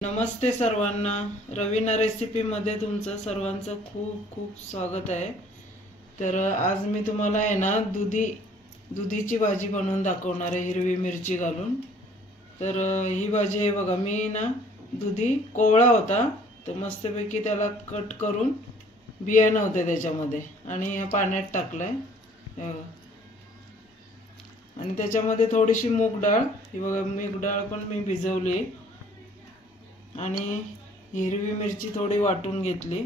नमस्ते सर्वांना, रवीना रेसिपीमध्ये तुमचं सर्वांचं खूप खूप स्वागत आहे। तर आज मी तुम्हाला आहे ना दुधीची भाजी बनवून दाखवणार आहे, हिरवी मिरची घालून। तर ही भाजी आहे बघा, मी ना दुधी कोवळा होता तर मस्तपैकी त्याला कट करून बिया नव्हते त्याच्यामध्ये आणि पाण्यात टाकलंय आणि त्याच्यामध्ये थोडीशी मूग डाळ, ही बघा मूग डाळ पण मी भिजवली आणि हिरवी मिरची थोडी वाटून घेतली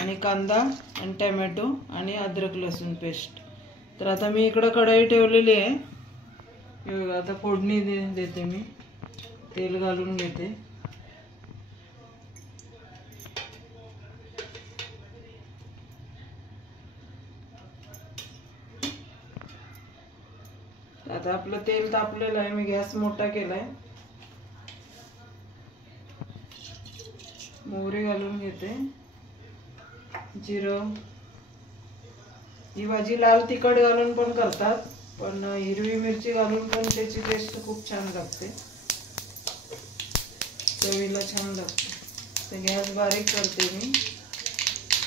आणि कांदा आणि टोमॅटो आणि अद्रक लसूण पेस्ट। तर आता मी इकडे कढई ठेवलेली आहे, आता फोडणी देते। मी तेल घालून घेते। आता आपलं तेल तापलेलं आहे, मी गॅस मोठा केलाय। मोहरी घालून घेते, जिरं। ही भाजी लाल तिखट घालून पण करतात, पण हिरवी मिरची घालून पण त्याची टेस्ट खूप छान लागते, चवीला छान लागते। तर गॅस बारीक करते मी।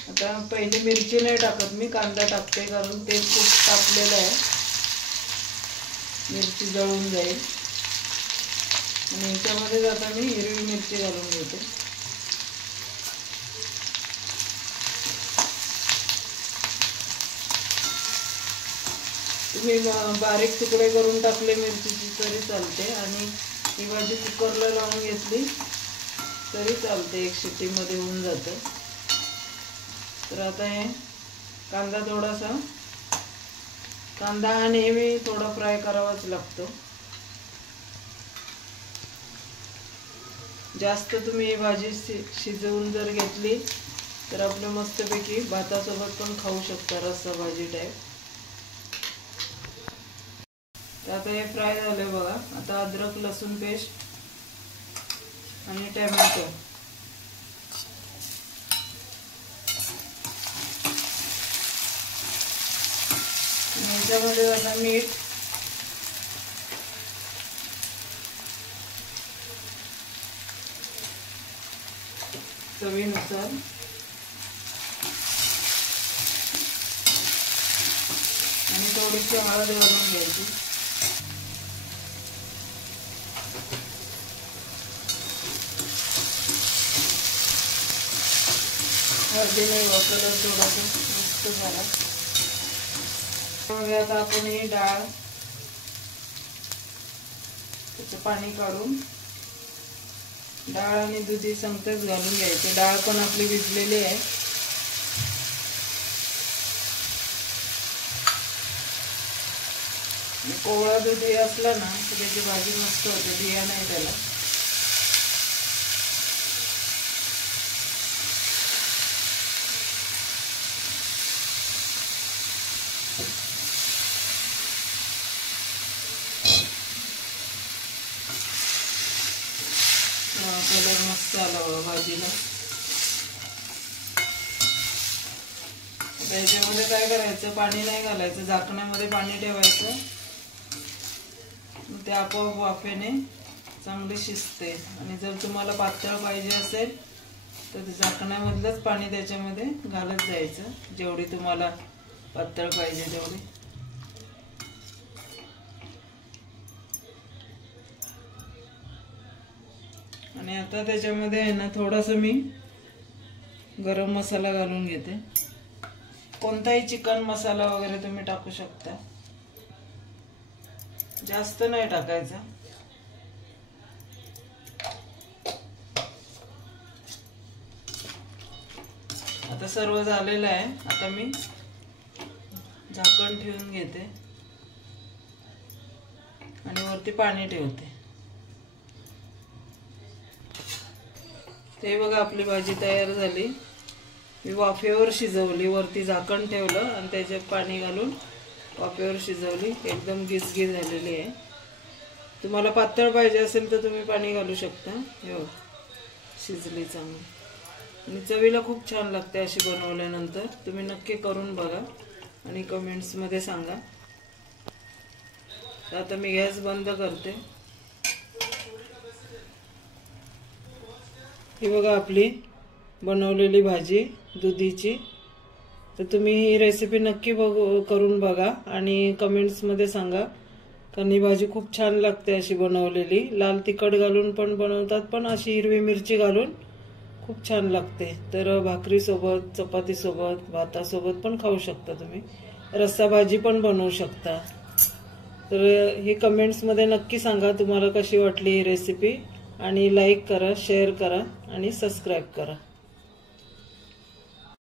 आता पहिले मिरची नाही टाकत, मी कांदा टाकते कारण तेल खूप तापलेलं आहे, मिरची जळून जाईल। आणि याच्यामध्ये आता मी हिरवी मिरची घालून घेते। तुम्ही बारीक तुकडे करून टाकले मिरचीची तरी चालते आणि ही भाजी कुकरला लावून घेतली तरी चालते, एक शिट्टीमध्ये होऊन जाते। तर आता हे कांदा नेहमी थोडा फ्राय करावाच लागतो। जास्त तुम्ही ही भाजी शिजवून जर घेतली तर आपलं मस्तपैकी भातासोबत पण खाऊ शकता, रस्सा भाजी टाईप। आता हे फ्राय झाले बघा। आता अद्रक लसूण पेस्ट आणि टोमॅटो, याच्यामध्ये आता मीठ, चवीनुसार, आणि थोडीशी हळद घालून घ्यायची। हळदीने कलर थोडासा मस्त झाला। मग आता आपण ही डाळ, त्याचं पाणी काढून डाळ आणि दुधी संगतच घालून घ्यायचे। डाळ पण आपली भिजलेली आहे। कोवळा दुधी असला ना तर त्याची भाजी मस्त होते, बिया नाही त्याला। कलर मस्त आला भाजीला। त्याच्यामध्ये काय करायचं, पाणी नाही घालायचं, झाकणामध्ये पाणी ठेवायचं, ते आपोआप वाफेने चांगली शिजते। आणि जर तुम्हाला पातळ पाहिजे असेल तर झाकणामधलंच पाणी त्याच्यामध्ये घालत जायचं, जेवढी तुम्हाला पातळ पाहिजे तेवढी। आणि आता त्याच्यामध्ये आहे ना थोडासा मी गरम मसाला घालून घेते। कोणताही चिकन मसाला वगैरे तुम्ही टाकू शकता, जास्त नाही टाकायचा। आता सर्व झालेलं आहे, आता मी झाकण ठेवून घेते आणि वरती पाणी ठेवते। ते बघा आपली भाजी तयार झाली। मी वाफेवर शिजवली, वरती झाकण ठेवलं आणि त्याच्यात पाणी घालून वाफेवर शिजवली, एकदम गिजगी झालेली आहे। तुम्हाला पातळ पाहिजे असेल तर तुम्ही पाणी घालू शकता। हो, शिजली चांगली आणि चवीला खूप छान लागते अशी बनवल्यानंतर। तुम्ही नक्की करून बघा आणि कमेंट्समध्ये सांगा। आता मी गॅस बंद करते। ही बघा आपली बनवलेली भाजी दुधीची। तर तुम्ही ही रेसिपी नक्की करून बघा आणि कमेंट्समध्ये सांगा, कारण ही भाजी खूप छान लागते अशी बनवलेली। लाल तिखट घालून पण बनवतात, पण अशी हिरवी मिरची घालून खूप छान लागते। तर भाकरी सोबत, चपाती सोबत, भातासोबत पण खाऊ शकता तुम्ही। रस्सा भाजी पण बनवू शकता। तर ही कमेंट्समध्ये नक्की सांगा तुम्हाला कशी वाटली ही रेसिपी, आणि लाईक करा, शेअर करा आणि सबस्क्राईब करा।